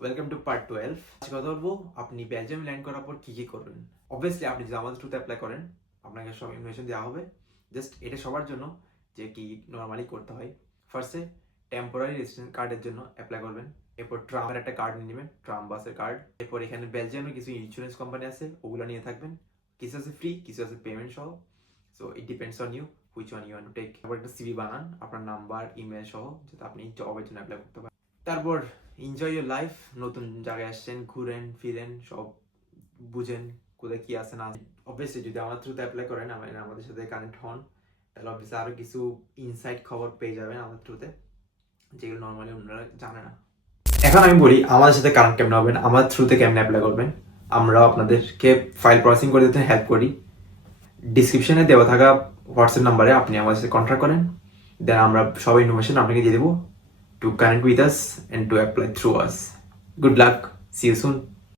Welcome to part 12। আজকে কথা বলবো আপনি বেলজিয়াম ল্যান্ড করার পর কি করবেন। অবভিয়াসলি আপনি যদি আমাদের থ্রুতে অ্যাপ্লাই করেন আপনাকে সব ইনফরমেশন দেওয়া হবে। জাস্ট এটা সবার জন্য যে কি নর্মালি করতে হয়। ফার্স্টে টেম্পোরারি রেসিডেন্স কার্ডের জন্য অ্যাপ্লাই করবেন। এরপর ট্রামের একটা কার্ড নিয়ে নেবেন, ট্রাম বাসের কার্ড। এরপর এখানে বেলজিয়ামের কিছু ইন্স্যুরেন্স কোম্পানি আছে, ওগুলো নিয়ে থাকবেন। কিছু আছে ফ্রি, কিছু আছে পেমেন্ট সহ। So it depends on you which one you want to take. তারপর একটা সিভি বানান আপনার নাম্বার ইমেল সহ, যাতে আপনি জবের জন্য অ্যাপ্লাই করতে পারেন। তারপর এনজয় ইউর লাইফ। নতুন জায়গায় আসছেন, ঘুরেন ফিরেন, সব বুঝেন কোথায় কি আছে না। অবভিয়াসলি যদি আমার থ্রুতে অ্যাপ্লাই করেন, আমাদের সাথে কানেক্ট হন, তাহলে অবভিয়াসলি আরও কিছু ইনসাইড খবর পেয়ে যাবেন আমাদের থ্রুতে, যেগুলো নর্মালি অন্যরা জানে না। এখন আমি বলি আমাদের সাথে কানেক্ট কেমন হবেন, আমার থ্রুতে কেমন অ্যাপ্লাই করবেন। আমরা আপনাদেরকে ফাইল প্রসেসিং করে দিতে হেল্প করি। ডিসক্রিপশনে দেওয়া থাকা হোয়াটসঅ্যাপ নাম্বারে আপনি আমাদের সাথে কন্ট্যাক্ট করেন, দেন আমরা সব ইনফরমেশন আপনাকে দিয়ে দেবো to connect with us and to apply through us. Good luck. See you soon.